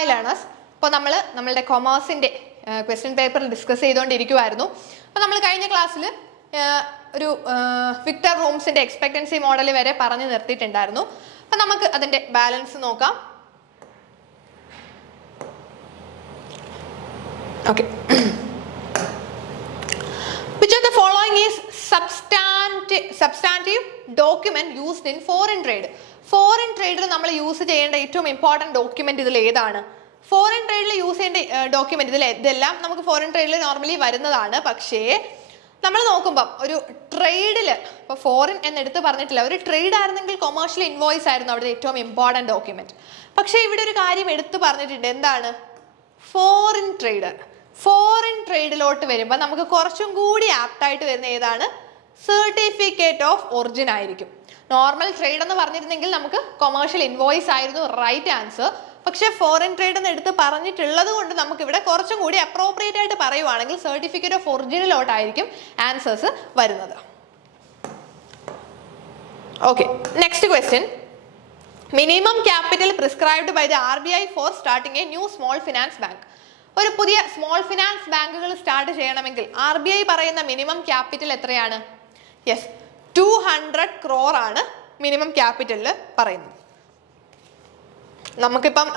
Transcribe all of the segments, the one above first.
Hi learners. അപ്പോൾ നമ്മളുടെ കൊമേഴ്സിൻ്റെ question paper discuss ചെയ്തുകൊണ്ടിരിക്കുമായിരുന്നു. അപ്പോൾ നമ്മൾ കഴിഞ്ഞ ക്ലാസ്സിൽ ഒരു വിക്ടർ റൂംസിൻ്റെ എക്സ്പെക്റ്റൻസി മോഡൽ വരെ പറഞ്ഞു നിർത്തിയിട്ടുണ്ടായിരുന്നു. അപ്പോൾ നമുക്ക് അതിൻ്റെ ബാലൻസ് നോക്കാം. Okay, which of the following is substantive document used in foreign trade? Foreign ട്രേഡിൽ നമ്മൾ യൂസ് ചെയ്യേണ്ട ഏറ്റവും ഇമ്പോർട്ടൻറ്റ് ഡോക്യുമെന്റ് ഇതിൽ ഏതാണ്? ഫോറിൻ ട്രേഡിൽ യൂസ് ചെയ്യേണ്ട ഡോക്യുമെന്റ് ഇതെല്ലാം നമുക്ക് ഫോറിൻ ട്രേഡിൽ നോർമലി വരുന്നതാണ്. പക്ഷേ നമ്മൾ നോക്കുമ്പം ഒരു ട്രേഡിൽ ഇപ്പോൾ ഫോറിൻ എന്നെടുത്ത് പറഞ്ഞിട്ടില്ല, ഒരു ട്രേഡ് ആയിരുന്നെങ്കിൽ കൊമേഴ്ഷ്യൽ ഇൻവോയ്സ് ആയിരുന്നു അവിടെ ഏറ്റവും ഇമ്പോർട്ടൻറ്റ് ഡോക്യുമെന്റ്. പക്ഷേ ഇവിടെ ഒരു കാര്യം എടുത്ത് പറഞ്ഞിട്ടുണ്ട്, എന്താണ്? Foreign trade. ഫോറിൻ ട്രേഡിലോട്ട് വരുമ്പോൾ നമുക്ക് കുറച്ചും കൂടി ആപ്റ്റായിട്ട് വരുന്ന ഏതാണ്? സർട്ടിഫിക്കറ്റ് ഓഫ് ഒറിജിൻ ആയിരിക്കും. നോർമൽ ട്രേഡ് എന്ന് പറഞ്ഞിരുന്നെങ്കിൽ നമുക്ക് കൊമേഴ്ഷ്യൽ ഇൻവോയ്സ് ആയിരുന്നു റൈറ്റ് ആൻസർ. പക്ഷെ ഫോറിൻ ട്രേഡ് എന്ന് എടുത്ത് പറഞ്ഞിട്ടുള്ളത് കൊണ്ട് നമുക്ക് ഇവിടെ കുറച്ചും കൂടി അപ്രോപ്രിയേറ്റ് ആയിട്ട് പറയുവാണെങ്കിൽ സർട്ടിഫിക്കറ്റ് ഓഫ് ഒറിജിനിലോട്ടായിരിക്കും ആൻസേഴ്സ് വരുന്നത്. Okay, next question. Minimum capital prescribed by the RBI for starting a new small finance bank. ഒരു പുതിയ സ്മോൾ ഫിനാൻസ് ബാങ്കുകൾ സ്റ്റാർട്ട് ചെയ്യണമെങ്കിൽ RBI പറയുന്ന മിനിമം ക്യാപിറ്റൽ എത്രയാണ്? യെസ്, 200 crore ആണ് മിനിമം ക്യാപിറ്റലിൽ പറയുന്നത്. നമുക്കിപ്പം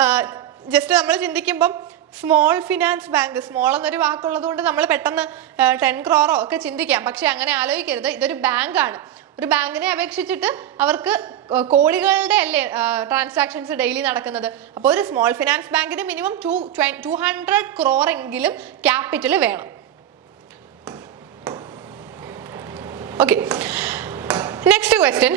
ജസ്റ്റ് നമ്മൾ ചിന്തിക്കുമ്പം സ്മോൾ ഫിനാൻസ് ബാങ്ക്, സ്മോൾ എന്നൊരു വാക്കുള്ളത് കൊണ്ട് നമ്മൾ പെട്ടെന്ന് 10 crore ഒക്കെ ചിന്തിക്കാം. പക്ഷെ അങ്ങനെ ആലോചിക്കരുത്, ഇതൊരു ബാങ്കാണ്. ഒരു ബാങ്കിനെ അപേക്ഷിച്ചിട്ട് അവർക്ക് കോടികളുടെ അല്ലേ ട്രാൻസാക്ഷൻസ് ഡെയിലി നടക്കുന്നത്. അപ്പോൾ ഒരു സ്മോൾ ഫിനാൻസ് ബാങ്കിന് മിനിമം 200 crore എങ്കിലും ക്യാപിറ്റൽ വേണം. Okay, next question.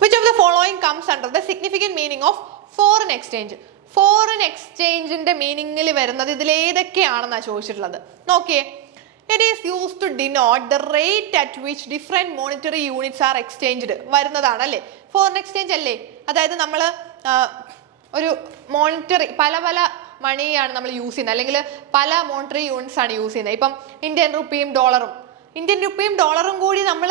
Which of the following comes under the significant meaning of foreign exchange? Foreign എക്സ്ചേഞ്ചിന്റെ മീനിങ്ങിൽ വരുന്നത് ഇതിലേതൊക്കെയാണെന്നാണ് ചോദിച്ചിട്ടുള്ളത്. നോക്കിയേ, it is used to denote the rate at which different monetary units are exchanged വരുന്നതാണ് അല്ലേ foreign exchange അല്ലേ. അതായത് നമ്മൾ ഒരു മോണിറ്ററി പല മണിയാണ് നമ്മൾ യൂസ് ചെയ്യുന്നത്, അല്ലെങ്കിൽ പല മോണിറ്ററി യൂണിറ്റ്സ് ആണ് യൂസ് ചെയ്യുന്നത്. ഇപ്പം ഇന്ത്യൻ റുപ്പിയും ഡോളറും കൂടി നമ്മൾ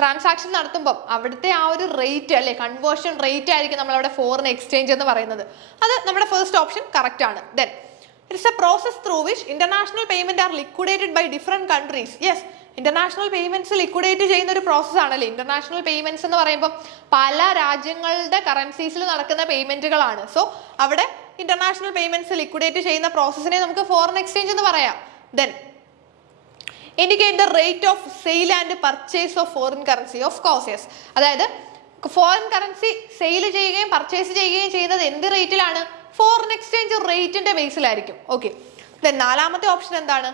ട്രാൻസാക്ഷൻ നടത്തുമ്പോൾ അവിടുത്തെ ആ ഒരു റേറ്റ് അല്ലെ, കൺവേർഷൻ റേറ്റ് ആയിരിക്കും നമ്മളവിടെ ഫോറിൻ എക്സ്ചേഞ്ച് എന്ന് പറയുന്നത്. അത് നമ്മുടെ ഫസ്റ്റ് ഓപ്ഷൻ കറക്റ്റ് ആണ്. Then it's a process through which international payment are liquidated by different countries. Yes, international payments liquidate ചെയ്യുന്ന ഒരു പ്രോസസ് ആണല്ലേ ഇന്റർനാഷണൽ പേയ്മെന്റ്സ് എന്ന് പറയുമ്പോൾ. പല രാജ്യങ്ങളുടെ കറൻസീസിൽ നടക്കുന്ന പേയ്മെന്റുകളാണ്. സോ അവിടെ ഇന്റർനാഷണൽ പേയ്മെന്റ്സ് ലിക്വിഡേറ്റ് ചെയ്യുന്ന പ്രോസസ്സിനെ നമുക്ക് ഫോറിൻ എക്സ്ചേഞ്ച് എന്ന് പറയാം. Then indicate the rate of sale and purchase of foreign currency. Of course yes, അതായത് ഫോറിൻ കറൻസി സെയിൽ ചെയ്യുകയും പർച്ചേസ് ചെയ്യുകയും ചെയ്യുന്നത് എന്ത് റേറ്റിലാണ്? ഫോറിൻ എക്സ്ചേഞ്ച് റേറ്റിന്റെ ബേസിലായിരിക്കും. ഓക്കെ, ദെൻ നാലാമത്തെ ഓപ്ഷൻ എന്താണ്?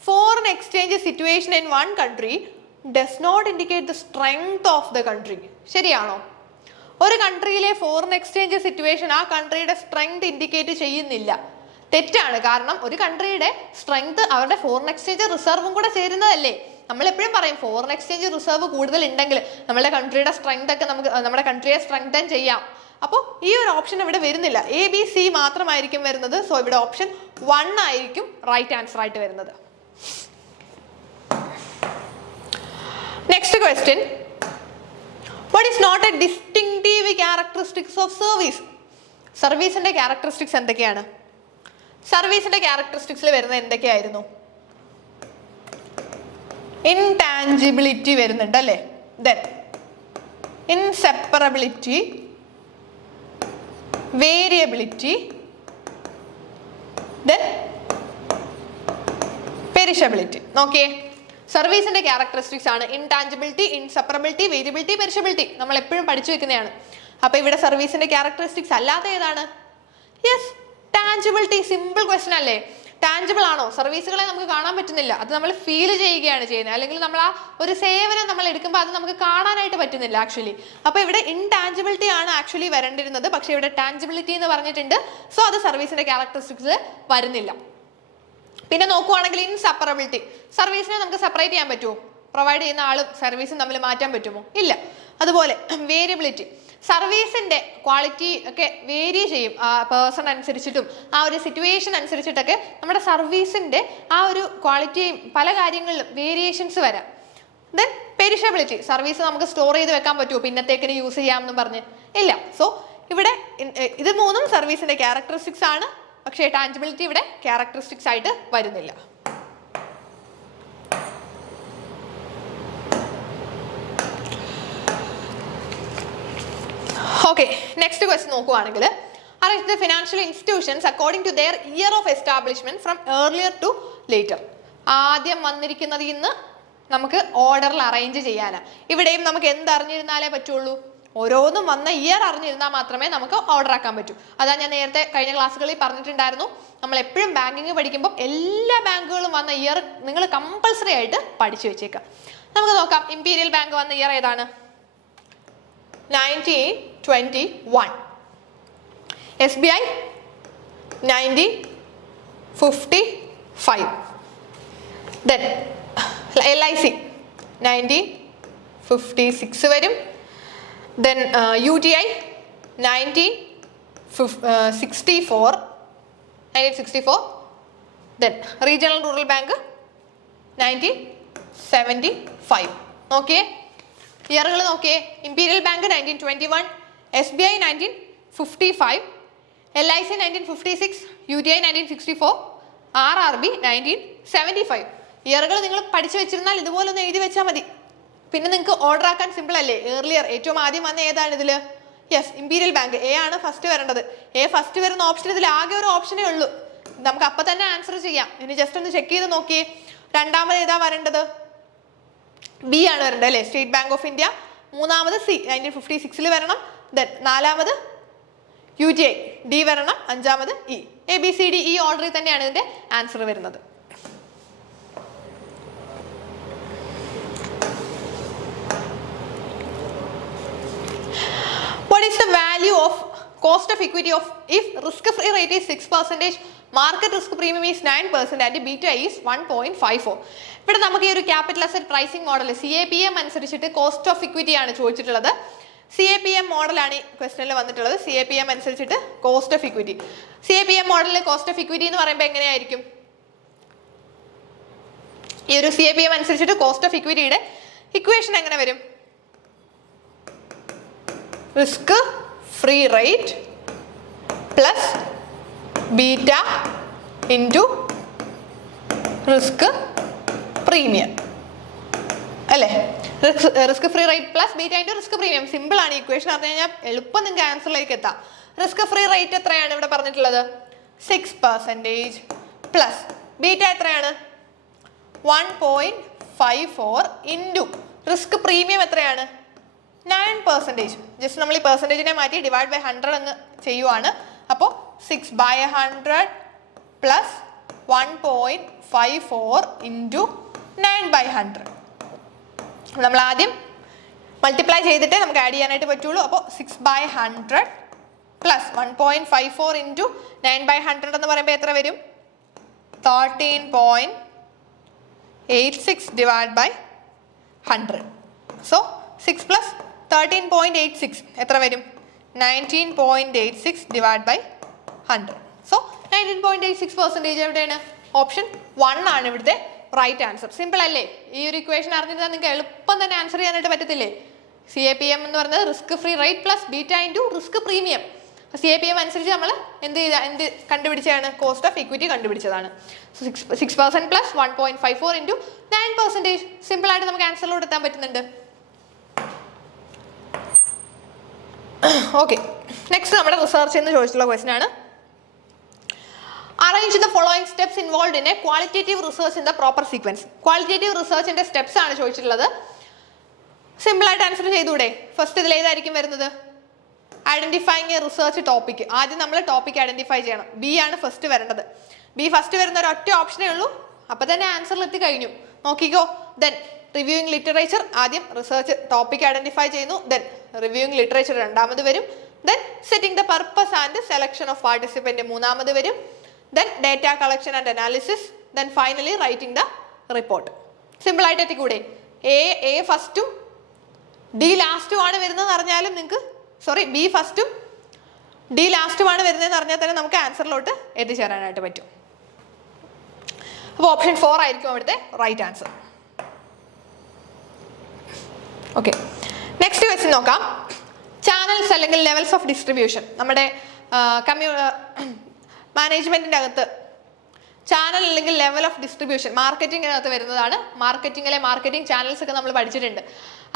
Foreign exchange situation in one country does not indicate the strength of the country. ശരിയാണോ? ഒരു കൺട്രിയിലെ ഫോറിൻ എക്സ്ചേഞ്ച് സിറ്റുവേഷൻ ആ കൺട്രിയുടെ സ്ട്രെങ്ത് ഇൻഡിക്കേറ്റ് ചെയ്യുന്നില്ല. തെറ്റാണ്. കാരണം ഒരു കൺട്രിയുടെ സ്ട്രെങ്ത് അവരുടെ ഫോറിൻ എക്സ്ചേഞ്ച് റിസർവും കൂടെ ചേരുന്നതല്ലേ. നമ്മൾ എപ്പോഴും പറയും ഫോറിൻ എക്സ്ചേഞ്ച് റിസർവ് കൂടുതൽ ഉണ്ടെങ്കിൽ നമ്മുടെ കൺട്രിയുടെ സ്ട്രെങ്ത് ഒക്കെ നമുക്ക് നമ്മുടെ കൺട്രിയെ സ്ട്രെങ്തൻ ചെയ്യാം. അപ്പോൾ ഈ ഒരു ഓപ്ഷൻ ഇവിടെ വരുന്നില്ല, ABC മാത്രമായിരിക്കും വരുന്നത്. സോ ഇവിടെ ഓപ്ഷൻ 1 ആയിരിക്കും റൈറ്റ് ആൻസർ ആയിട്ട് വരുന്നത്. Next question. What is not a distinctive characteristics of service? സർവീസിന്റെ ക്യാരക്ടറിസ്റ്റിക്സ് എന്തൊക്കെയാണ്? സർവീസിന്റെ ക്യാരക്ടറിസ്റ്റിക്സിൽ വരുന്നത് എന്തൊക്കെയായിരുന്നു? ഇൻടാഞ്ചിബിലിറ്റി വരുന്നുണ്ട് അല്ലേ. Then inseparability, variability, then perishability. നോക്കിയേ, സർവീസിന്റെ ക്യാരക്ടറിസ്റ്റിക്സ് ആണ് ഇൻടാഞ്ചിബിലിറ്റി, ഇൻസെപ്പറബിലിറ്റി, വേരിയബിലിറ്റി, പെരിഷബിലിറ്റി. നമ്മൾ എപ്പോഴും പഠിച്ചു വെക്കുന്നതാണ്. അപ്പൊ ഇവിടെ സർവീസിന്റെ ക്യാരക്ടറിസ്റ്റിക്സ് അല്ലാത്ത ഏതാണ്? യെസ്, ടാഞ്ചിബിലിറ്റി. സിമ്പിൾ ക്വസ്റ്റ്യൻ അല്ലേ. ടാഞ്ചിബിൾ ആണോ? സർവീസുകളെ നമുക്ക് കാണാൻ പറ്റുന്നില്ല, അത് നമ്മൾ ഫീൽ ചെയ്യുകയാണ് ചെയ്യുന്നത്. അല്ലെങ്കിൽ നമ്മൾ ആ ഒരു സേവനം നമ്മൾ എടുക്കുമ്പോൾ അത് നമുക്ക് കാണാനായിട്ട് പറ്റുന്നില്ല ആക്ച്വലി. അപ്പൊ ഇവിടെ ഇൻടാഞ്ചിബിലിറ്റി ആണ് ആക്ച്വലി വരേണ്ടിരുന്നത്. പക്ഷെ ഇവിടെ ടാഞ്ചിബിലിറ്റി എന്ന് പറഞ്ഞിട്ടുണ്ട്. സോ അത് സർവീസിന്റെ ക്യാരക്ടറിസ്റ്റിക്സിൽ വരുന്നില്ല. പിന്നെ നോക്കുവാണെങ്കിൽ ഇൻസെപ്പറബിലിറ്റി. സർവീസിനെ നമുക്ക് സെപ്പറേറ്റ് ചെയ്യാൻ പറ്റുമോ? പ്രൊവൈഡ് ചെയ്യുന്ന ആളും സർവീസും തമ്മിൽ മാറ്റാൻ പറ്റുമോ? ഇല്ല. അതുപോലെ വേരിയബിലിറ്റി, സർവീസിന്റെ ക്വാളിറ്റി ഒക്കെ വേരി ചെയ്യും പേഴ്സൺ അനുസരിച്ചിട്ടും ആ ഒരു സിറ്റുവേഷൻ അനുസരിച്ചിട്ടൊക്കെ നമ്മുടെ സർവീസിന്റെ ആ ഒരു ക്വാളിറ്റിയും പല കാര്യങ്ങളിലും വേരിയേഷൻസ് വരാം. ദെൻ പെരിഷബിലിറ്റി, സർവീസ് നമുക്ക് സ്റ്റോർ ചെയ്ത് വെക്കാൻ പറ്റുമോ പിന്നത്തേക്കിന് യൂസ് ചെയ്യാമെന്ന് പറഞ്ഞ്? ഇല്ല. സോ ഇവിടെ ഇത് മൂന്നും സർവീസിന്റെ ക്യാരക്ടറിസ്റ്റിക്സ് ആണ്. പക്ഷേ ടാഞ്ചിബിലിറ്റി ഇവിടെ ക്യാരക്ടറിസ്റ്റിക്സ് ആയിട്ട് വരുന്നില്ല. ഓക്കെ, നെക്സ്റ്റ് ക്വസ്റ്റ്യൻ നോക്കുവാണെങ്കിൽ arrange the financial institutions according to their year of establishment from earlier to later. ആദ്യം വന്നിരിക്കുന്നത് ഇന്ന് നമുക്ക് ഓർഡറിൽ അറേഞ്ച് ചെയ്യാനാണ്. ഇവിടെയും നമുക്ക് എന്ത് അറിഞ്ഞിരുന്നാലേ പറ്റുള്ളൂ? ഓരോന്നും വന്ന ഇയർ അറിഞ്ഞിരുന്നാൽ മാത്രമേ നമുക്ക് ഓർഡർ ആക്കാൻ പറ്റൂ. അതാ ഞാൻ നേരത്തെ കഴിഞ്ഞ ക്ലാസ്സുകളിൽ പറഞ്ഞിട്ടുണ്ടായിരുന്നു, നമ്മൾ എപ്പോഴും ബാങ്കിങ് പഠിക്കുമ്പോൾ എല്ലാ ബാങ്കുകളും വന്ന ഇയർ നിങ്ങൾ കമ്പൾസറി ആയിട്ട് പഠിച്ചു വെച്ചേക്കാം. നമുക്ക് നോക്കാം, ഇംപീരിയൽ ബാങ്ക് വന്ന ഇയർ ഏതാണ്? 1921. SBI 1955. Then LIC 1956 വരും. Then UTI 1964. Then Regional Rural Bank 1975. നോക്കിയേ, ഇയറുകൾ നോക്കിയേ. Imperial bank 1921, SBI 1955, LIC 1956, UTI 1964, RRB 1975. ഇയറുകൾ നിങ്ങൾ പഠിച്ചു വെച്ചിരുന്നാൽ ഇതുപോലെ ഒന്ന് എഴുതി വെച്ചാൽ മതി. പിന്നെ നിങ്ങൾക്ക് ഓർഡർ ആക്കാൻ സിമ്പിൾ അല്ലേ? ഏർലിയർ ഏറ്റവും ആദ്യം വന്ന ഏതാണ് ഇതിൽ? Yes, imperial bank. എ ആണ് ഫസ്റ്റ് വരേണ്ടത്. എ ഫസ്റ്റ് വരുന്ന ഓപ്ഷൻ ഇതിൽ ആകെ ഒരു ഓപ്ഷനേ ഉള്ളൂ. നമുക്ക് അപ്പം തന്നെ ആൻസർ ചെയ്യാം. ഇനി ജസ്റ്റ് ഒന്ന് ചെക്ക് ചെയ്ത് നോക്കിയേ. രണ്ടാമത് ഏതാ വരേണ്ടത്? ബി ആണ് വരേണ്ടത് അല്ലേ? State bank of India. മൂന്നാമത് സി 1956 വരണം. ദെൻ നാലാമത് UTI, ഡി വരണം. അഞ്ചാമത് ഇ. ABCD ഈ ഓർഡറിൽ തന്നെയാണ് ഇതിന്റെ ആൻസർ വരുന്നത്. What is the value of cost of equity of if risk-free rate is 6%, market risk premium is 9% and beta is 1.54? ഇവിടെ നമുക്ക് ഈ ഒരു capital asset pricing model CAPM അനുസരിച്ചിട്ട് കോസ്റ്റ് ഓഫ് ഇക്വിറ്റി ആണ് ചോദിച്ചിട്ടുള്ളത്. CAPM മോഡലാണ് ഈ ക്വസ്റ്റനിൽ വന്നിട്ടുള്ളത്. CAPM അനുസരിച്ചിട്ട് കോസ്റ്റ് ഓഫ് ഇക്വിറ്റി. CAPM മോഡലിൽ കോസ്റ്റ് ഓഫ് ഇക്വിറ്റി എന്ന് പറയുമ്പോൾ എങ്ങനെയായിരിക്കും? ഈ ഒരു CAPM അനുസരിച്ചിട്ട് കോസ്റ്റ് ഓഫ് ഇക്വിറ്റിയുടെ ഇക്വേഷൻ എങ്ങനെ വരും? Risk free rate plus beta into risk premium അല്ലേ? Risk free rate plus beta into risk premium. Simple ആണ് ഇക്വേഷൻ അറിഞ്ഞു കഴിഞ്ഞാൽ എളുപ്പം നിങ്ങൾക്ക് ആൻസറിലേക്ക് എത്താം. റിസ്ക് ഫ്രീ റേറ്റ് എത്രയാണ് ഇവിടെ പറഞ്ഞിട്ടുള്ളത്? 6% പ്ലസ് ബീറ്റ എത്രയാണ്? 1.54 ഇൻറ്റു റിസ്ക് പ്രീമിയം എത്രയാണ്? 9%. ജസ്റ്റ് നമ്മൾ ഈ പെർസെൻറ്റേജിനെ മാറ്റി ഡിവൈഡ് ബൈ 100 അങ്ങ് ചെയ്യുവാണ്. അപ്പോൾ 6/100 പ്ലസ് 1.54 ഇൻറ്റു 9/100. നമ്മൾ ആദ്യം മൾട്ടിപ്ലൈ ചെയ്തിട്ടേ നമുക്ക് ആഡ് ചെയ്യാനായിട്ട് പറ്റുള്ളൂ. അപ്പോൾ 6/100 പ്ലസ് 1.54 ഇൻറ്റു 9/100 എന്ന് പറയുമ്പോൾ എത്ര വരും? 13.86 ഡിവൈഡ് ബൈ 100. സോ 6 പ്ലസ് 13.86 എത്ര വരും? 19.86 ഡിവൈഡ് ബൈ 100. സോ 19.86% എവിടെയാണ്? ഓപ്ഷൻ 1 ആണ് ഇവിടുത്തെ റൈറ്റ് ആൻസർ. സിമ്പിൾ അല്ലേ? ഈ ഒരു ഇക്വേഷൻ അറിഞ്ഞിരുന്നാൽ നിങ്ങൾക്ക് എളുപ്പം തന്നെ ആൻസർ ചെയ്യാനായിട്ട് പറ്റത്തില്ലേ? CAPM എന്ന് പറയുന്നത് risk free rate plus beta into risk premium. CAPM അനുസരിച്ച് നമ്മൾ എന്ത് കണ്ടുപിടിച്ചതാണ്? കോസ്റ്റ് ഓഫ് ഇക്വിറ്റി കണ്ടുപിടിച്ചതാണ്. 6% പ്ലസ് 1.54 ഇൻറ്റു 9%. സിമ്പിൾ ആയിട്ട് നമുക്ക് ആൻസറിലോട്ട് എത്താൻ പറ്റുന്നുണ്ട്. ഓക്കെ, നെക്സ്റ്റ് നമ്മുടെ റിസർച്ച് എന്ന് ചോദിച്ചിട്ടുള്ള ക്വസ്റ്റ്യൻ ആണ്. Arrange the following steps involved in a qualitative research in the proper sequence. Qualitative researchന്റെ സ്റ്റെപ്സ് ആണ് ചോദിച്ചിട്ടുള്ളത്. സിമ്പിൾ ആയിട്ട് ആൻസർ ചെയ്തൂടെ? ഫസ്റ്റ് ഇതിൽ ഏതായിരിക്കും വരുന്നത്? Identifying A research topic. ആദ്യം നമ്മൾ ടോപ്പിക് ഐഡന്റിഫൈ ചെയ്യണം. ബി ആണ് ഫസ്റ്റ് വരേണ്ടത്. ബി ഫസ്റ്റ് വരുന്ന ഒരു ഒറ്റ ഓപ്ഷനേ ഉള്ളൂ. അപ്പൊ തന്നെ ആൻസറിൽ എത്തി കഴിഞ്ഞു. നോക്കിക്കോ. Then reviewing literature. ആദ്യം റിസർച്ച് ടോപ്പിക് ഐഡന്റിഫൈ ചെയ്യുന്നു. ദെൻ റിവ്യൂയിങ് ലിറ്ററേച്ചർ രണ്ടാമത് വരും. Then setting the purpose and selection of participant മൂന്നാമത് വരും. Then data collection and analysis. Then finally writing the report. Simple ആയിട്ട് എത്തിക്കൂടെ? എ ഫസ്റ്റും ഡി ലാസ്റ്റും ആണ് വരുന്നതെന്ന് അറിഞ്ഞാലും നിങ്ങൾക്ക് ബി ഫസ്റ്റും ഡി ലാസ്റ്റും ആണ് വരുന്നതെന്ന് അറിഞ്ഞാൽ തന്നെ നമുക്ക് ആൻസറിലോട്ട് എത്തിച്ചേരാനായിട്ട് പറ്റും. അപ്പോൾ ഓപ്ഷൻ 4 ആയിരിക്കും അവിടുത്തെ right answer. Okay, next question നോക്കാം. ചാനൽസ് അല്ലെങ്കിൽ ലെവൽസ് ഓഫ് ഡിസ്ട്രിബ്യൂഷൻ. നമ്മുടെ മാനേജ്മെന്റിന്റെ അകത്ത് ചാനൽ അല്ലെങ്കിൽ ലെവൽ ഓഫ് ഡിസ്ട്രിബ്യൂഷൻ മാർക്കറ്റിങ്ങിനകത്ത് വരുന്നതാണ്. മാർക്കറ്റിംഗിലെ മാർക്കറ്റിംഗ് ചാനൽസ് ഒക്കെ നമ്മൾ പഠിച്ചിട്ടുണ്ട്.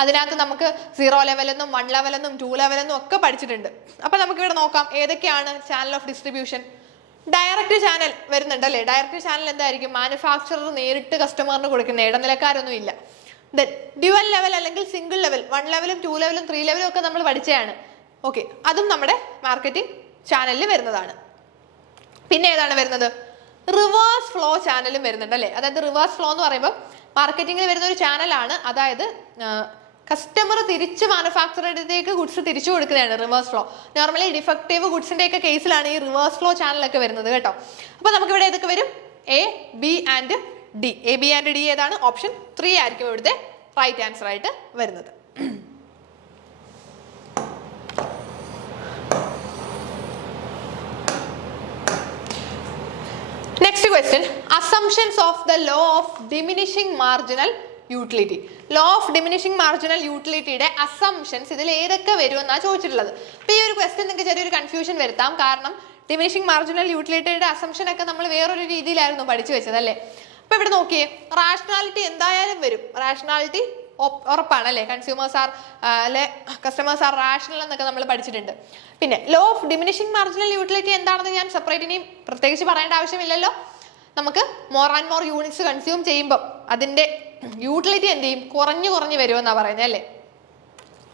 അതിനകത്ത് നമുക്ക് 0 ലെവലെന്നും 1 ലെവലെന്നും 2 ലെവലെന്നും ഒക്കെ പഠിച്ചിട്ടുണ്ട്. അപ്പൊ നമുക്ക് ഇവിടെ നോക്കാം ഏതൊക്കെയാണ് channel of distribution. Direct channel വരുന്നുണ്ട് അല്ലേ. ഡയറക്റ്റ് ചാനൽ എന്തായിരിക്കും? മാനുഫാക്ചറർ നേരിട്ട് കസ്റ്റമറിന് കൊടുക്കുന്ന, ഇടനിലക്കാരൊന്നും ഇല്ല. ദെൻ ഡ്യുവൽ ലെവൽ അല്ലെങ്കിൽ സിംഗിൾ ലെവൽ, 1 ലെവലും 2 ലെവലും 3 ലെവലും ഒക്കെ നമ്മൾ പഠിച്ചതാണ്. ഓക്കെ, അതും നമ്മുടെ മാർക്കറ്റിംഗ് ചാനലിൽ വരുന്നതാണ്. പിന്നെ ഏതാണ് വരുന്നത്? റിവേഴ്സ് ഫ്ലോ ചാനലും വരുന്നുണ്ട് അല്ലേ. അതായത് റിവേഴ്സ് ഫ്ലോ എന്ന് പറയുമ്പോൾ മാർക്കറ്റിംഗിൽ വരുന്ന ഒരു ചാനലാണ്. അതായത് കസ്റ്റമർ തിരിച്ച് മാനുഫാക്ചററുടേക്ക് ഗുഡ്സ് തിരിച്ചു കൊടുക്കുന്നതാണ് റിവേഴ്സ് ഫ്ലോ. നോർമലി ഡിഫക്റ്റീവ് ഗുഡ്സിന്റെ ഒക്കെ കേസിലാണ് ഈ റിവേഴ്സ് ഫ്ലോ ചാനലൊക്കെ വരുന്നത് കേട്ടോ. അപ്പൊ നമുക്ക് ഇവിടെ ഏതൊക്കെ വരും? A, B and D. A, B and D ഏതാണ്? ഓപ്ഷൻ 3 ആയിരിക്കും ഇവിടുത്തെ റൈറ്റ് ആൻസർ ആയിട്ട് വരുന്നത്. Next question, assumptions of the law of diminishing marginal utility. Law of diminishing marginal യൂട്ടിലിറ്റിയുടെ അസംഷൻസ് ഇതിൽ ഏതൊക്കെ വരുമെന്നാണ് ചോദിച്ചിട്ടുള്ളത്. അപ്പൊ ഈ ഒരു ക്വസ്റ്റ്യൻ നിങ്ങൾക്ക് ചെറിയൊരു കൺഫ്യൂഷൻ വരുത്താം. കാരണം ഡിമിനിഷിംഗ് മാർജിനൽ യൂട്ടിലിറ്റിയുടെ അസംഷൻ ഒക്കെ നമ്മൾ വേറൊരു രീതിയിലായിരുന്നു പഠിച്ചു വെച്ചത് അല്ലേ. അപ്പൊ ഇവിടെ നോക്കിയേ, റാഷണാലിറ്റി എന്തായാലും വരും. റാഷണാലിറ്റി ഉറപ്പാണ് അല്ലേ. കൺസ്യൂമേഴ്സ് ആർ അല്ലെ കസ്റ്റമേഴ്സ് ആർ റാഷണൽ എന്നൊക്കെ നമ്മൾ പഠിച്ചിട്ടുണ്ട്. പിന്നെ law of diminishing marginal utility എന്താണെന്ന് ഞാൻ സെപ്പറേറ്റ് ഇനിയും പ്രത്യേകിച്ച് പറയേണ്ട ആവശ്യമില്ലല്ലോ. നമുക്ക് more and more units consume ചെയ്യുമ്പോൾ അതിന്റെ യൂട്ടിലിറ്റി എന്ത് ചെയ്യും? കുറഞ്ഞു വരുമെന്നാണ് പറയുന്നത് അല്ലേ.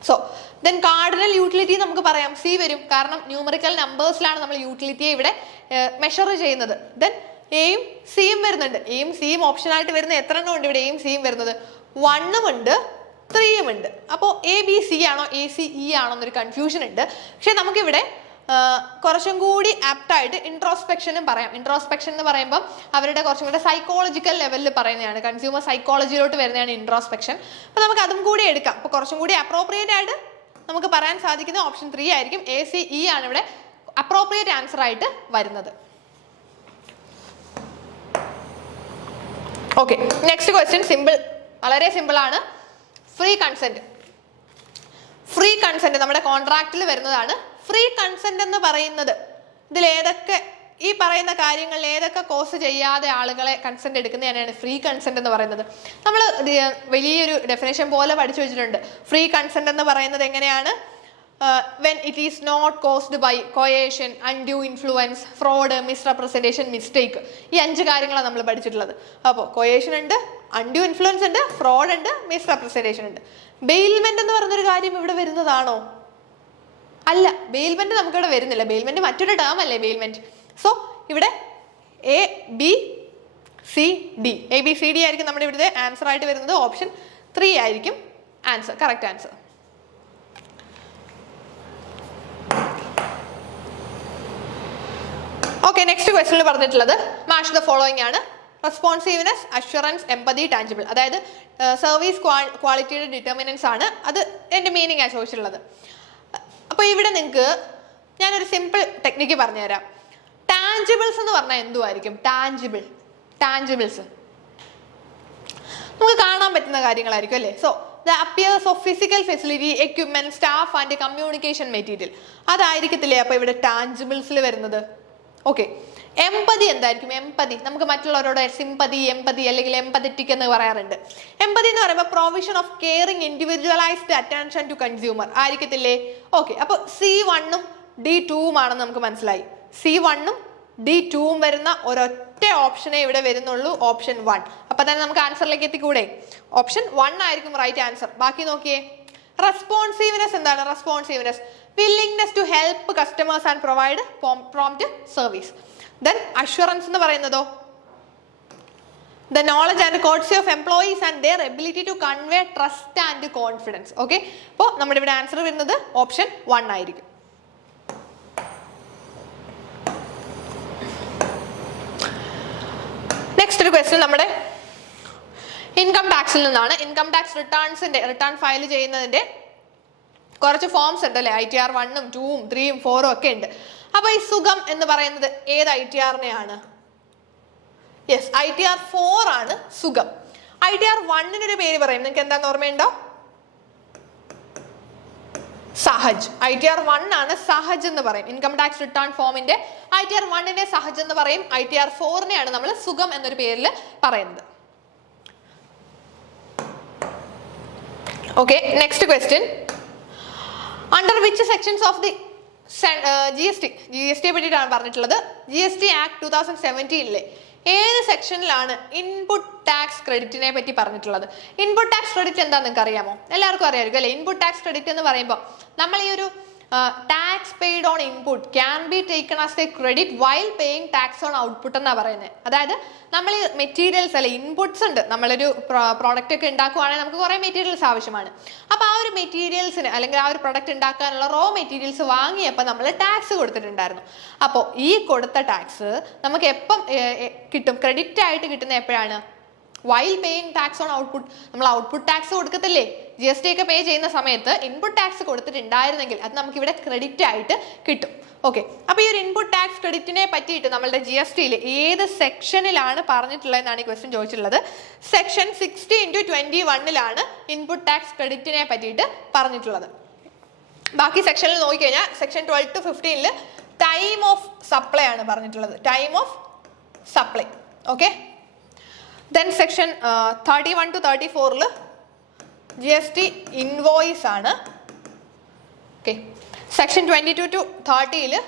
സോ ദെൻ കാർഡിനൽ യൂട്ടിലിറ്റി നമുക്ക് പറയാം സി വരും. കാരണം ന്യൂമറിക്കൽ നമ്പേഴ്സിലാണ് നമ്മൾ യൂട്ടിലിറ്റിയെ ഇവിടെ മെഷർ ചെയ്യുന്നത്. ദെൻ എയും സിയും വരുന്നുണ്ട്. എയും സിയും ഓപ്ഷനായിട്ട് വരുന്ന എത്ര എണ്ണം ഉണ്ട് ഇവിടെ? എയും സിയും വരുന്നത് 1 ഉണ്ട് 3 ഉണ്ട്. അപ്പോൾ എ ബി സി ആണോ എ സി ഇ ആണോ എന്നൊരു കൺഫ്യൂഷൻ ഉണ്ട്. പക്ഷെ നമുക്കിവിടെ കുറച്ചും കൂടി ആപ്റ്റായിട്ട് ഇൻട്രോസ്പെക്ഷനും പറയാം. ഇൻട്രോസ്പെക്ഷൻ എന്ന് പറയുമ്പോൾ അവരുടെ കുറച്ചും കൂടെ സൈക്കോളജിക്കൽ ലെവലിൽ പറയുന്നതാണ്. കൺസ്യൂമർ സൈക്കോളജിയിലോട്ട് വരുന്നതാണ് ഇൻട്രോസ്പെക്ഷൻ. അപ്പോൾ നമുക്ക് അതും കൂടി എടുക്കാം. അപ്പോൾ കുറച്ചും കൂടി അപ്രോപ്രിയേറ്റ് ആയിട്ട് നമുക്ക് പറയാൻ സാധിക്കുന്ന ഓപ്ഷൻ 3 ആയിരിക്കും. എ സി ഇ ആണ് ഇവിടെ അപ്രോപ്രിയേറ്റ് ആൻസർ ആയിട്ട് വരുന്നത്. ഓക്കെ, നെക്സ്റ്റ് ക്വസ്റ്റ്യൻ സിമ്പിൾ, വളരെ സിമ്പിൾ ആണ്. Free consent. ഫ്രീ കൺസെന്റ് നമ്മുടെ കോൺട്രാക്റ്റിൽ വരുന്നതാണ്. ഫ്രീ കൺസെന്റ് എന്ന് പറയുന്നത് ഇതിൽ ഏതൊക്കെ ഈ പറയുന്ന കാര്യങ്ങളിൽ ഏതൊക്കെ കോസ് ചെയ്യാതെ ആളുകളെ കൺസെന്റ് എടുക്കുന്നതാണ് ഫ്രീ കൺസെന്റ് എന്ന് പറയുന്നത്. നമ്മൾ വലിയൊരു ഡെഫിനേഷൻ പോലെ പഠിച്ചു വെച്ചിട്ടുണ്ട്. ഫ്രീ കൺസെന്റ് എന്ന് പറയുന്നത് എങ്ങനെയാണ്? when it is not caused by coercion, undue influence, fraud, misrepresentation, mistake. ഈ 5 കാര്യങ്ങളാണ് നമ്മൾ പഠിച്ചിട്ടുള്ളത്. അപ്പോൾ coercion ഉണ്ട്, undue influence ഉണ്ട്, fraud ഉണ്ട്, misrepresentation ഉണ്ട്. ബെയിൽമെന്റ് എന്ന് പറയുന്നൊരു കാര്യം ഇവിടെ വരുന്നതാണോ? അല്ല, ബെയിൽമെന്റ് നമുക്കിവിടെ വരുന്നില്ല. ബെയിൽമെന്റ് മറ്റൊരു ടേം അല്ലേ ബെയിൽമെന്റ്. സോ ഇവിടെ A B C D, A B C D ആയിരിക്കും നമ്മുടെ ഇവിടുത്തെ ആൻസർ ആയിട്ട് വരുന്നത്. ഓപ്ഷൻ 3 ആയിരിക്കും answer, correct answer. Okay, next ക്വസ്റ്റ്യനിൽ പറഞ്ഞിട്ടുള്ളത് മാച്ച് ദ ഫോളോയിങ് ആണ്. Responsiveness, assurance, empathy, tangible. അതായത് സർവീസ് ക്വാളിറ്റിയുടെ ഡിറ്റർമിനൻസ് ആണ്. അത് എൻ്റെ മീനിങ് ആണ് ചോദിച്ചിട്ടുള്ളത്. അപ്പോൾ ഇവിടെ നിങ്ങൾക്ക് ഞാനൊരു സിമ്പിൾ ടെക്നിക്ക് പറഞ്ഞുതരാം. ടാഞ്ചിബിൾസ് എന്ന് പറഞ്ഞാൽ എന്തുമായിരിക്കും? ടാഞ്ചിബിൾസ് നമുക്ക് കാണാൻ പറ്റുന്ന കാര്യങ്ങളായിരിക്കും അല്ലേ. So the appearance of physical facility, equipment, staff and communication material, അതായിരിക്കത്തില്ലേ അപ്പോൾ ഇവിടെ ടാഞ്ചിബിൾസിൽ വരുന്നത്. ഓക്കെ, എംപതി എന്തായിരിക്കും? എംപതി നമുക്ക് മറ്റുള്ളവരോട് സിമ്പതി, എംപതി അല്ലെങ്കിൽ എംപതറ്റിക് എന്ന് പറയാറുണ്ട്. എംപതി എന്ന് പറയുമ്പോൾ provision of caring individualised attention to consumer ആയിരിക്കത്തില്ലേ. ഓക്കെ, അപ്പോൾ C1ഉം D2ഉം ആണെന്ന് നമുക്ക് മനസ്സിലായി. C1ഉം D2ഉം വരുന്ന ഒരൊറ്റ ഓപ്ഷനേ ഇവിടെ വരുന്നുള്ളൂ, ഓപ്ഷൻ 1. അപ്പൊ തന്നെ നമുക്ക് ആൻസറിലേക്ക് എത്തിക്കൂടെ? ഓപ്ഷൻ 1 ആയിരിക്കും റൈറ്റ് ആൻസർ. ബാക്കി നോക്കിയേ, റെസ്പോൺസീവ്നെസ് എന്താണ്? Responsiveness willingness to help customers and provide prompt service. Then assurance എന്ന് പറയുന്നതോ the knowledge and courtesy of employees and their ability to convey trust and confidence. Okay, അപ്പോൾ നമ്മുടെ ഇവിടെ ആൻസർ വരുന്നത് ഓപ്ഷൻ 1 ആയിരിക്കും. നെക്സ്റ്റ് ഒരു ക്വസ്റ്റ്യൻ നമ്മുടെ ഇൻകം ടാക്സിൽ നിന്നാണ്. ഇൻകം ടാക്സ് റിട്ടേൺ ഫയൽ ചെയ്യുന്നതിന്റെ കുറച്ച് ഫോംസ് ഉണ്ട് അല്ലേ. ITR 1ഉം 2ഉം 3ഉം 4ഉം ഒക്കെ ഉണ്ട്. അപ്പൊ ഈ സുഖം എന്ന് പറയുന്നത് ഏത് ITR-നെയാണ്? യെസ്, ITR 4 ആണ് സുഖം. ITR 1-നൊരു പേര് പറയും, നിങ്ങൾക്ക് എന്താന്ന് ഓർമ്മയുണ്ടോ? സഹജ്. ITR 1 ആണ് സഹജ് എന്ന് പറയും. ഇൻകം ടാക്സ് റിട്ടേൺ ഫോമിന്റെ ITR 1 സഹജ് എന്ന് പറയും. ITR 4 ആണ് നമ്മൾ സുഗം എന്നൊരു പേരിൽ പറയുന്നത്. Okay, next question. Under which sections of the GST പറ്റിയിട്ടാണ് പറഞ്ഞിട്ടുള്ളത്. GST Act 2017 ഏത് സെക്ഷനിലാണ് ഇൻപുട്ട് ടാക്സ് ക്രെഡിറ്റിനെ പറ്റി പറഞ്ഞിട്ടുള്ളത്? ഇൻപുട്ട് ടാക്സ് ക്രെഡിറ്റ് എന്താണെന്ന് നിങ്ങൾക്ക് അറിയാമോ? എല്ലാവർക്കും അറിയാമായിരിക്കും അല്ലേ? ഇൻപുട്ട് ടാക്സ് ക്രെഡിറ്റ് എന്ന് പറയുമ്പോൾ നമ്മൾ ഈ ഒരു tax paid on input can be taken as A credit while paying tax on output എന്നാണ് പറയുന്നത്. അതായത് നമ്മൾ മെറ്റീരിയൽസ് അല്ലെ, ഇൻപുട്സ് ഉണ്ട്. നമ്മളൊരു പ്രോഡക്റ്റ് ഒക്കെ ഉണ്ടാക്കുവാണെങ്കിൽ നമുക്ക് കുറേ മെറ്റീരിയൽസ് ആവശ്യമാണ്. അപ്പോൾ ആ ഒരു മെറ്റീരിയൽസിന് അല്ലെങ്കിൽ ആ ഒരു പ്രൊഡക്റ്റ് ഉണ്ടാക്കാനുള്ള റോ മെറ്റീരിയൽസ് വാങ്ങിയപ്പോൾ നമ്മൾ ടാക്സ് കൊടുത്തിട്ടുണ്ടായിരുന്നു. അപ്പോൾ ഈ കൊടുത്ത ടാക്സ് നമുക്ക് എപ്പം കിട്ടും? ക്രെഡിറ്റ് ആയിട്ട് കിട്ടുന്ന എപ്പോഴാണ്? While paying tax on output. നമ്മൾ ഔട്ട്പുട്ട് ടാക്സ് കൊടുക്കത്തില്ലേ? GST ഒക്കെ പേ ചെയ്യുന്ന സമയത്ത് ഇൻപുട്ട് ടാക്സ് കൊടുത്തിട്ടുണ്ടായിരുന്നെങ്കിൽ അത് നമുക്ക് ഇവിടെ ക്രെഡിറ്റ് ആയിട്ട് കിട്ടും. ഓക്കെ, അപ്പോൾ ഈ ഒരു ഇൻപുട്ട് ടാക്സ് ക്രെഡിറ്റിനെ പറ്റിയിട്ട് നമ്മളുടെ GSTയിൽ ഏത് സെക്ഷനിലാണ് പറഞ്ഞിട്ടുള്ളതെന്നാണ് ഈ ക്വസ്റ്റ്യൻ ചോദിച്ചിട്ടുള്ളത്. സെക്ഷൻ 60/21 ഇൻപുട്ട് ടാക്സ് ക്രെഡിറ്റിനെ പറ്റിയിട്ട് പറഞ്ഞിട്ടുള്ളത്. ബാക്കി സെക്ഷനിൽ നോക്കിക്കഴിഞ്ഞാൽ section 12 to 15 time of supply ആണ് പറഞ്ഞിട്ടുള്ളത്. Time of supply. Okay, then section 31 to 34 GST invoice ആണ്. ഓക്കെ, സെക്ഷൻ 22 to 30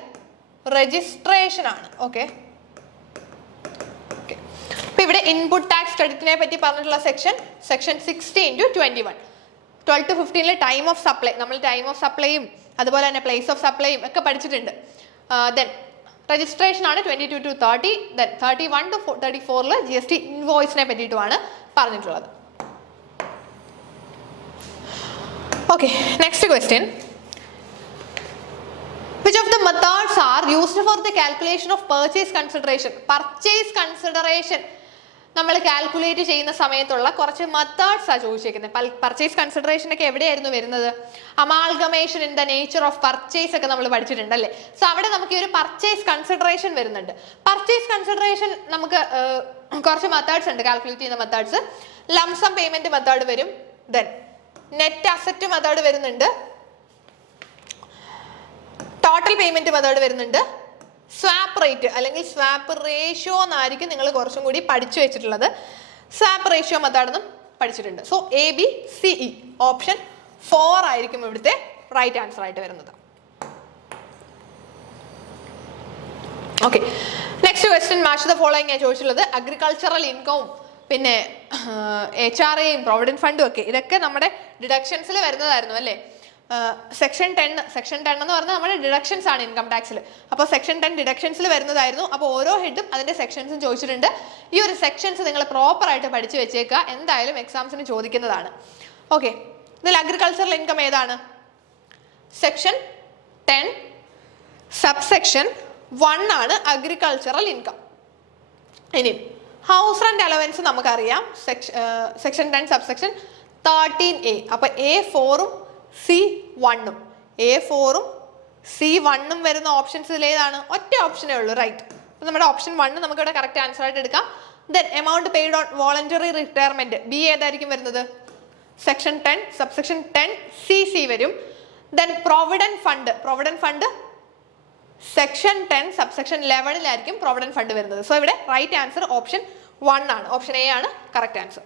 രജിസ്ട്രേഷൻ ആണ്. ഓക്കെ, അപ്പൊ ഇവിടെ ഇൻപുട്ട് ടാക്സ് ക്രെഡിറ്റിനെ പറ്റി പറഞ്ഞിട്ടുള്ള section 60/21. 12 to 15 time of supply. നമ്മൾ ടൈം ഓഫ് സപ്ലൈയും അതുപോലെ തന്നെ പ്ലേസ് ഓഫ് സപ്ലൈയും ഒക്കെ പഠിച്ചിട്ടുണ്ട്. ദെൻ രജിസ്ട്രേഷൻ ആണ് 22 to 30. ദെൻ 31 to 34 GST ഇൻവോയ്സിനെ പറ്റിയിട്ടുമാണ് പറഞ്ഞിട്ടുള്ളത്. Okay, next question. Which of the methods are used for the calculation of purchase consideration? Purchase consideration നമ്മൾ calculate ചെയ്യുന്ന സമയത്തുള്ള കുറച്ച് മെത്തേഡ്സ് ആണ് ചോദിച്ചേക്കുന്നത്. പർച്ചേസ് കൺസിഡറേഷൻ ഒക്കെ എവിടെയായിരുന്നു വരുന്നത്? Amalgamation in the nature of purchase ഒക്കെ നമ്മൾ പഠിച്ചിട്ടുണ്ട് അല്ലേ? സോ അവിടെ നമുക്ക് ഈ ഒരു പർച്ചേസ് കൺസിഡറേഷൻ വരുന്നുണ്ട്. പർച്ചേസ് കൺസിഡറേഷൻ നമുക്ക് കുറച്ച് മെത്തേഡ്സ് ഉണ്ട് കാൽക്കുലേറ്റ് ചെയ്യുന്ന മെത്തേഡ്സ്. ലംസം പേയ്മെന്റ് മെത്തേഡ് വരും. ദെൻ നെറ്റ് അസറ്റ് മെത്തേഡ് വരുന്നുണ്ട്. ടോട്ടൽ പേയ്മെന്റ് മെത്തേഡ് വരുന്നുണ്ട്. സ്വാപ്പ് റേറ്റ് അല്ലെങ്കിൽ സ്വാപ്പ് റേഷ്യോ എന്നായിരിക്കും നിങ്ങൾ കുറച്ചും കൂടി പഠിച്ചു വെച്ചിട്ടുള്ളത്. സ്വാപ്പ് റേഷ്യോ മെത്തേഡെന്നും പഠിച്ചിട്ടുണ്ട്. സോ ABCE ഓപ്ഷൻ 4 ആയിരിക്കും ഇവിടുത്തെ റൈറ്റ് ആൻസർ ആയിട്ട് വരുന്നത്. Okay, next question. Match the following ഞാൻ ചോദിച്ചിട്ടുള്ളത്. അഗ്രികൾച്ചറൽ ഇൻകവും പിന്നെ HRAയും പ്രൊവിഡന്റ് ഫണ്ടും ഒക്കെ ഇതൊക്കെ നമ്മുടെ ഡിഡക്ഷൻസിൽ വരുന്നതായിരുന്നു അല്ലേ? സെക്ഷൻ 10 എന്ന് പറഞ്ഞാൽ നമ്മുടെ ഡിഡക്ഷൻസ് ആണ് ഇൻകം ടാക്സിൽ. അപ്പോൾ സെക്ഷൻ 10 ഡിഡക്ഷൻസിൽ വരുന്നതായിരുന്നു. അപ്പോൾ ഓരോ ഹെഡും അതിന്റെ സെക്ഷൻസും ചോദിച്ചിട്ടുണ്ട്. ഈ ഒരു സെക്ഷൻസ് നിങ്ങൾ പ്രോപ്പർ ആയിട്ട് പഠിച്ചു വെച്ചേക്കുക, എന്തായാലും എക്സാംസിന് ചോദിക്കുന്നതാണ്. ഓക്കെ, ഇതിൽ അഗ്രികൾച്ചറൽ ഇൻകം ഏതാണ്? സെക്ഷൻ 10 സബ്സെക്ഷൻ 1 ആണ് അഗ്രികൾച്ചറൽ ഇൻകം. ഇനി ഹൗസ് റെന്റ് അലവൻസ് നമുക്കറിയാം. Section 10 subsection 13A. അപ്പോൾ A4 C1 A4 C1 വരുന്ന ഓപ്ഷൻസ് ഏതാണ്? ഒറ്റ ഓപ്ഷനേ ഉള്ളൂ, റൈറ്റ്. അപ്പോൾ നമ്മുടെ ഓപ്ഷൻ 1 നമുക്ക് ഇവിടെ കറക്റ്റ് ആൻസർ ആയിട്ട് എടുക്കാം. Then amount paid on voluntary retirement B ഏതായിരിക്കും വരുന്നത്? സെക്ഷൻ 10 സബ്സെക്ഷൻ 10CC വരും. Then provident fund section 10 subsection 11 provident fund വരുന്നത്. സോ ഇവിടെ റൈറ്റ് ആൻസർ ഓപ്ഷൻ 1 ആണ്. ഓപ്ഷൻ A ആണ് correct answer.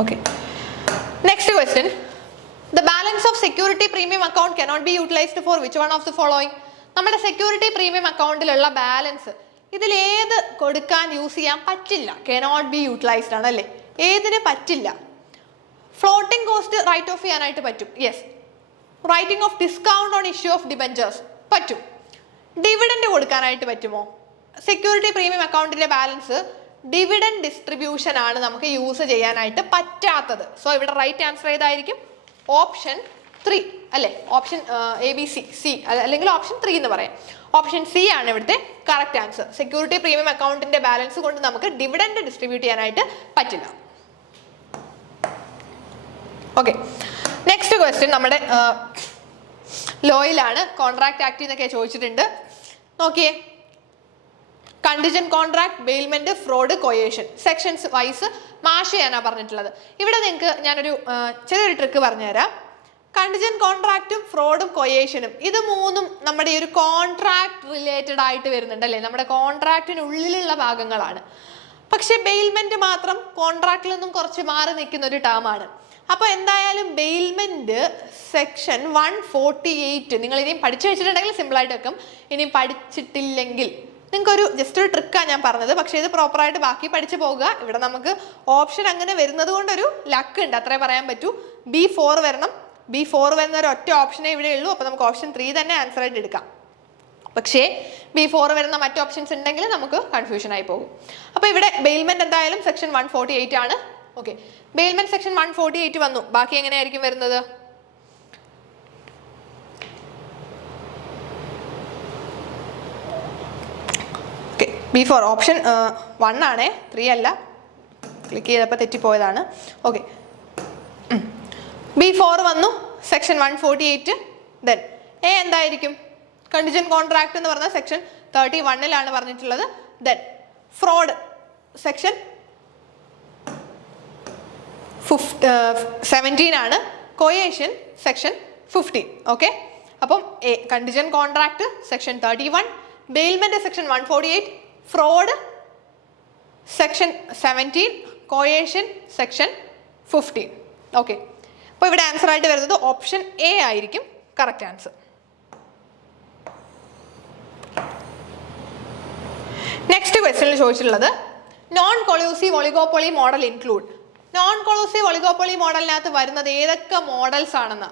Okay. Next question. The balance of security premium account cannot be utilized for which one of the following? നമ്മുടെ security premium അക്കൗണ്ടിലുള്ള balance ഇതിൽ ഏത് കൊടുക്കാൻ use ചെയ്യാൻ പറ്റില്ല? cannot be utilized ആണ് അല്ലേ? ഏതിന് പറ്റില്ല? ഫ്ലോട്ടിംഗ് കോസ്റ്റ് റൈറ്റ് ഓഫ് ചെയ്യാനായിട്ട് പറ്റും. Yes. Writing of discount on issue of debentures പറ്റും. ഡിവിഡൻഡ് കൊടുക്കാനായിട്ട് പറ്റുമോ? സെക്യൂരിറ്റി പ്രീമിയം അക്കൗണ്ടിലെ ബാലൻസ് ഡിവിഡൻഡ് ഡിസ്ട്രിബ്യൂഷൻ ആണ് നമുക്ക് യൂസ് ചെയ്യാനായിട്ട് പറ്റാത്തത്. സോ ഇവിടെ റൈറ്റ് ആൻസർ ഏതായിരിക്കും? ഓപ്ഷൻ 3 അല്ലേ? ഓപ്ഷൻ ABC അല്ലെങ്കിൽ ഓപ്ഷൻ 3 എന്ന് പറയാം. ഓപ്ഷൻ C ആണ് ഇവിടുത്തെ കറക്റ്റ് ആൻസർ. സെക്യൂരിറ്റി പ്രീമിയം അക്കൗണ്ടിന്റെ ബാലൻസ് കൊണ്ട് നമുക്ക് ഡിവിഡൻഡ് ഡിസ്ട്രിബ്യൂട്ട് ചെയ്യാനായിട്ട് പറ്റില്ല. ഓക്കെ, നെക്സ്റ്റ് ക്വസ്റ്റ്യൻ നമ്മുടെ ലോയിലാണ്. കോൺട്രാക്ട് ആക്ട് എന്നൊക്കെ ചോദിച്ചിട്ടുണ്ട്. നോക്കിയേ, contingent contract, bailment, fraud, coercion sections wise match ചെയ്യാനാണ് പറഞ്ഞിട്ടുള്ളത്. ഇവിടെ നിങ്ങൾക്ക് ഞാനൊരു ചെറിയൊരു ട്രിക്ക് പറഞ്ഞുതരാം. കണ്ടിജന്റ് കോൺട്രാക്റ്റും ഫ്രോഡും കൊയേഷനും ഇത് മൂന്നും നമ്മുടെ ഈ ഒരു കോൺട്രാക്ട് റിലേറ്റഡ് ആയിട്ട് വരുന്നുണ്ട് അല്ലേ, നമ്മുടെ കോൺട്രാക്റ്റിനുള്ളിലുള്ള ഭാഗങ്ങളാണ്. പക്ഷെ ബെയിൽമെന്റ് മാത്രം കോൺട്രാക്റ്റിൽ നിന്നും കുറച്ച് മാറി നിൽക്കുന്ന ഒരു ടേമാണ്. അപ്പൊ എന്തായാലും ബെയിൽമെന്റ് സെക്ഷൻ 148 നിങ്ങൾ ഇനിയും പഠിച്ചു വെച്ചിട്ടുണ്ടെങ്കിൽ സിമ്പിൾ ആയിട്ട് വെക്കും. ഇനിയും പഠിച്ചിട്ടില്ലെങ്കിൽ നിങ്ങൾക്കൊരു ജസ്റ്റ് ഒരു ട്രിക്കാണ് ഞാൻ പറഞ്ഞത്. പക്ഷേ ഇത് പ്രോപ്പറായിട്ട് ബാക്കി പഠിച്ചു പോകുക. ഇവിടെ നമുക്ക് ഓപ്ഷൻ അങ്ങനെ വരുന്നത് കൊണ്ടൊരു ലക്ക് ഉണ്ട്, അത്രേ പറയാൻ പറ്റൂ. B4 വരണം. B4 വരുന്ന ഒരു ഒറ്റ ഓപ്ഷനേ ഇവിടെ ഉള്ളൂ. അപ്പോൾ നമുക്ക് ഓപ്ഷൻ 3 തന്നെ ആൻസർ ആയിട്ട് എടുക്കാം. പക്ഷേ B4 വരുന്ന മറ്റു ഓപ്ഷൻസ് ഉണ്ടെങ്കിൽ നമുക്ക് കൺഫ്യൂഷൻ ആയി പോകും. അപ്പോൾ ഇവിടെ ബെയിൽമെന്റ് എന്തായാലും സെക്ഷൻ 148 ആണ്. ഓക്കെ, ബെയിൽമെന്റ് സെക്ഷൻ 148 വന്നു. ബാക്കി എങ്ങനെയായിരിക്കും വരുന്നത്? ഓക്കെ, B4 ഓപ്ഷൻ 1 ആണേ, 3 അല്ല. ക്ലിക്ക് ചെയ്തപ്പോൾ തെറ്റിപ്പോയതാണ്. ഓക്കെ, B4 വന്നു, സെക്ഷൻ 148. ദെൻ എ എന്തായിരിക്കും? കണ്ടിജന്റ് കോൺട്രാക്ട് എന്ന് പറഞ്ഞ സെക്ഷൻ 31 പറഞ്ഞിട്ടുള്ളത്. ദെൻ ഫ്രോഡ് സെക്ഷൻ 17 ആണ്. Coercion section 15. ഓക്കെ, അപ്പം a contingent contract section 31, bailment section 148, fraud section 17, coercion section 15. Okay, അപ്പോൾ ഇവിടെ ആൻസർ ആയിട്ട് വരുന്നത് ഓപ്ഷൻ എ ആയിരിക്കും കറക്റ്റ് ആൻസർ. നെക്സ്റ്റ് ക്വസ്റ്റ്യനിൽ ചോദിച്ചിട്ടുള്ളത് non collusive oligopoly model include. Non collusive oligopoly മോഡലിനകത്ത് വരുന്നത് ഏതൊക്കെ മോഡൽസ് ആണെന്ന്.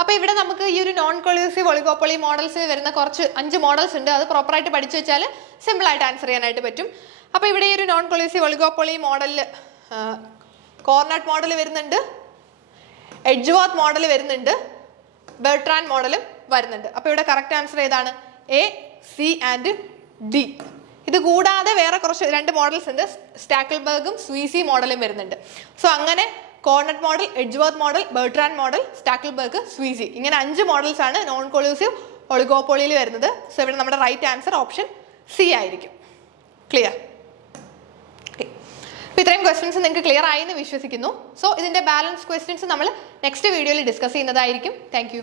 അപ്പോൾ ഇവിടെ നമുക്ക് ഈ ഒരു നോൺ കൊളൂസീവ് ഒളിഗോപ്പൊളി മോഡൽസിൽ വരുന്ന കുറച്ച് 5 മോഡൽസ് ഉണ്ട്. അത് പ്രോപ്പറായിട്ട് പഠിച്ചു വെച്ചാൽ സിമ്പിൾ ആയിട്ട് ആൻസർ ചെയ്യാനായിട്ട് പറ്റും. അപ്പോൾ ഇവിടെ ഈ ഒരു നോൺ കൊളൂസീവ് ഒളിഗോപ്പൊളി മോഡലിൽ കോർണട്ട് മോഡൽ വരുന്നുണ്ട്, എഡ്ജ്വർത്ത് മോഡൽ വരുന്നുണ്ട്, ബെർട്രാൻഡ് മോഡലും വരുന്നുണ്ട്. അപ്പോൾ ഇവിടെ കറക്റ്റ് ആൻസർ ഏതാണ്? A, C and D. ഇത് കൂടാതെ വേറെ കുറച്ച് 2 മോഡൽസ് ഉണ്ട്, സ്റ്റാക്കിൾബർഗും സ്വീസി മോഡലും വരുന്നുണ്ട്. സോ അങ്ങനെ കോർണട്ട് മോഡൽ, എഡ്ജ്വർത്ത് മോഡൽ, ബെർട്രാൻഡ് മോഡൽ, സ്റ്റാക്കിൾബർഗ്, സ്വീസി, ഇങ്ങനെ 5 മോഡൽസ് ആണ് നോൺ കൊളൂസീവ് ഒളിഗോപ്പൊളിയിൽ വരുന്നത്. സോ ഇവിടെ നമ്മുടെ റൈറ്റ് ആൻസർ ഓപ്ഷൻ സി ആയിരിക്കും. ക്ലിയർ? അപ്പോൾ ഇത്രയും ക്വസ്റ്റ്യൻസ് നിങ്ങൾക്ക് ക്ലിയർ ആയി എന്ന് വിശ്വസിക്കുന്നു. സോ ഇതിന്റെ ബാലൻസ് ക്വസ്റ്റ്യൻസ് നമ്മൾ നെക്സ്റ്റ് വീഡിയോയിൽ ഡിസ്കസ് ചെയ്യുന്നതായിരിക്കും. Thank you.